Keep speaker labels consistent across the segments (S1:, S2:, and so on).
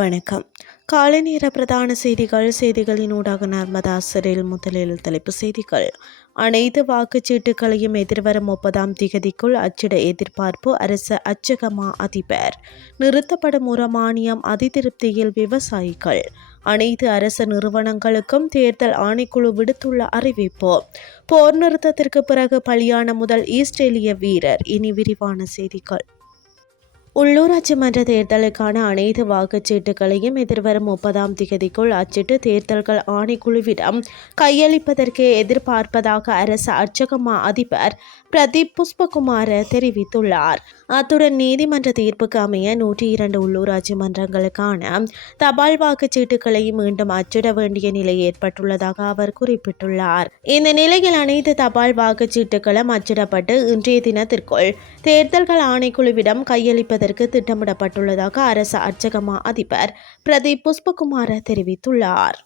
S1: வணக்கம். காலை நேர பிரதான செய்திகள் செய்திகளின் ஊடாக நர்மதா சிறையில் முதலில் தலைப்பு செய்திகள். அனைத்து வாக்குச்சீட்டுகளையும் எதிர்வரும் முப்பதாம் திகதிக்குள் அச்சிட எதிர்பார்ப்பு அரசு அச்சகமா அதிபர். நிறுத்தப்படும் உரமானியம் அதிருப்தியில் விவசாயிகள். அனைத்து அரசு நிறுவனங்களுக்கும் தேர்தல் ஆணைக்குழு விடுத்துள்ள அறிவிப்பு. போர் நிறுத்தத்திற்கு பிறகு பலியான முதல் ஈஸ்திரேலிய வீரர். இனி விரிவான செய்திகள். உள்ளூராட்சி மன்ற தேர்தலுக்கான அனைத்து வாக்குச்சீட்டுகளையும் எதிர்வரும் முப்பதாம் திகதிக்குள் அச்சிட்டு தேர்தல்கள் ஆணைக்குழுவிடம் கையளிப்பதற்கு எதிர்பார்ப்பதாக அரசு அர்ச்சகமா அதிபர் பிரதீப் புஷ்பகுமார தெரிவித்துள்ளார். அத்துடன் நீதிமன்ற தீர்ப்புக்கு அமைய நூற்றி இரண்டு உள்ளூராட்சி மன்றங்களுக்கான தபால் வாக்குச்சீட்டுகளை மீண்டும் அச்சிட வேண்டிய நிலை ஏற்பட்டுள்ளதாக அவர் குறிப்பிட்டுள்ளார். இந்த நிலையில் அனைத்து தபால் வாக்குச்சீட்டுகளும் அச்சிடப்பட்டு இன்றைய தினத்திற்குள் தேர்தல்கள் ஆணைக்குழுவிடம் கையளிப்பதற்கு திட்டமிடப்பட்டுள்ளதாக அரசு அர்ச்சகமா அதிபர் பிரதீப் புஷ்பகுமார தெரிவித்துள்ளார்.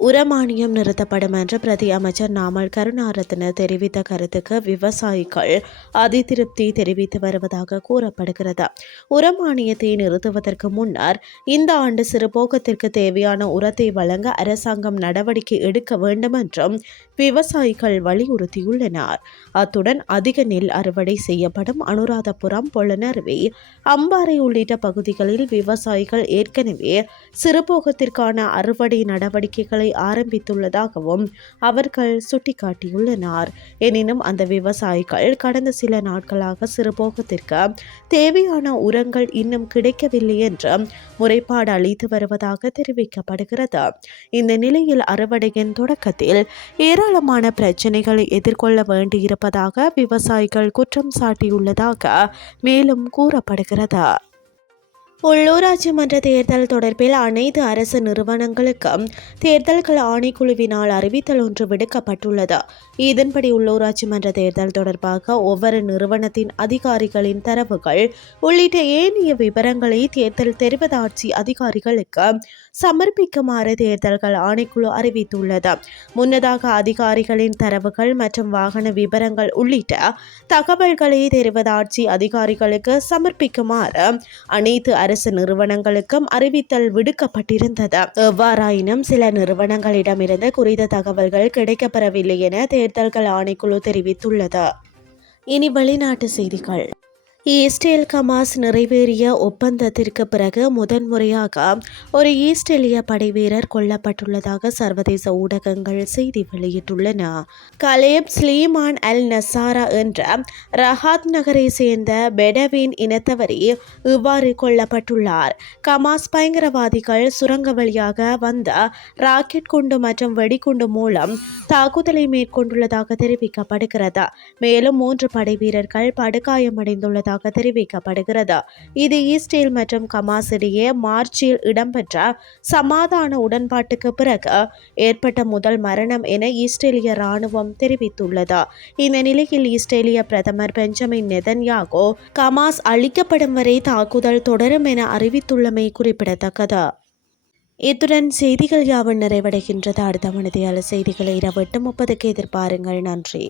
S1: உரமானியம் நிறுத்தப்படும் என்று பிரதி அமைச்சர் நாமல் கருணாரத்ன தெரிவித்த கருத்துக்கு விவசாயிகள் அதிருப்தி தெரிவித்து வருவதாக கூறப்படுகிறது. உரமானியத்தை நிறுத்துவதற்கு முன்னர் இந்த ஆண்டு சிறுபோகத்திற்கு தேவையான உரத்தை வழங்க அரசாங்கம் நடவடிக்கை எடுக்க வேண்டும் என்றும் விவசாயிகள் வலியுறுத்தியுள்ளனர். அத்துடன் அதிக நெல் அறுவடை செய்யப்படும் அனுராதபுரம் பொலனருவி அம்பாறை உள்ளிட்ட பகுதிகளில் விவசாயிகள் ஏற்கனவே சிறுபோகத்திற்கான அறுவடை நடவடிக்கைகளை ஆரம்பித்துள்ளதாகவும் அவர்கள் சுட்டிக்காட்டியுள்ளனர். எனினும் அந்த விவசாயிகள் கடந்த சில நாட்களாக சிறுபோகத்திற்கு தேவையான உரங்கள் இன்னும் கிடைக்கவில்லை என்று முறைப்பாடு அளித்து வருவதாக தெரிவிக்கப்படுகிறது. இந்த நிலையில் அறுவடையின் தொடக்கத்தில் ஏராளமான பிரச்சனைகளை எதிர்கொள்ள வேண்டியிருப்பதாக விவசாயிகள் குற்றம் சாட்டியுள்ளதாக மேலும் கூறப்படுகிறது. உள்ளூராட்சி மன்ற தேர்தல் தொடர்பில் அனைத்து அரசு நிறுவனங்களுக்கும் தேர்தல்கள் ஆணைக்குழுவினால் அறிவித்தல் ஒன்று விடுக்கப்பட்டுள்ளது. இதன்படி உள்ளூராட்சி மன்ற தேர்தல் தொடர்பாக ஒவ்வொரு நிறுவனத்தின் அதிகாரிகளின் தரவுகள் உள்ளிட்ட ஏனைய விவரங்களை தேர்தல் தெரிவதாட்சி அதிகாரிகளுக்கு சமர்ப்பிக்குமாறு தேர்தல்கள் ஆணைக்குழு அறிவித்துள்ளது. முன்னதாக அதிகாரிகளின் தரவுகள் மற்றும் வாகன விவரங்கள் உள்ளிட்ட தகவல்களை தெரிவதாட்சி அதிகாரிகளுக்கு சமர்ப்பிக்குமாறு அனைத்து அரசு நிறுவனங்களுக்கும் அறிவித்தல் விடுக்கப்பட்டிருந்தது. எவ்வாறாயினும் சில நிறுவனங்களிடமிருந்து குறித்த தகவல்கள் கிடைக்கப்பெறவில்லை என தேர்தல்கள் ஆணைக்குழு தெரிவித்துள்ளது. இனி வெளிநாட்டு செய்திகள். ஈஸ்டேல் கமாஸ் நிறைவேறிய ஒப்பந்தத்திற்கு பிறகு முதன்முறையாக ஒரு ஈஸ்டேலிய படைவீரர் கொல்லப்பட்டுள்ளதாக சர்வதேச ஊடகங்கள் செய்தி வெளியிட்டுள்ளன. கலேப் ஸ்லீமான் அல் நசாரா என்ற ரஹாத் நகரை சேர்ந்த பெடவின் இனத்தவரி இவ்வாறு கொல்லப்பட்டுள்ளார். கமாஸ் பயங்கரவாதிகள் சுரங்க வழியாக வந்த ராக்கெட் குண்டு மற்றும் வெடிகுண்டு மூலம் தாக்குதலை மேற்கொண்டுள்ளதாக தெரிவிக்கப்படுகிறது. மேலும் மூன்று படை வீரர்கள் படுகாயமடைந்துள்ளதாக உள்ளதாக தெரிவிக்கப்படுகிறது. இது ஈஸ்டேல் மற்றும் கமாஸ் இடையே மார்ச்சில் இடம்பெற்ற சமாதான உடன்பாட்டுக்கு பிறகு ஏற்பட்ட முதல் மரணம் என ஈஸ்டேலிய ராணுவம் தெரிவித்துள்ளது. இந்த நிலையில் ஈஸ்டேலிய பிரதமர் பெஞ்சமின் நெதன்யாகோ கமாஸ் அளிக்கப்படும் வரை தாக்குதல் தொடரும் என அறிவித்துள்ளமை குறிப்பிடத்தக்கது. இத்துடன் செய்திகள் யாவும் நிறைவடைகின்றது. அடுத்த மனதியால செய்திகளை இரவு எட்டு முப்பதுக்கு எதிர்பாருங்கள். நன்றி.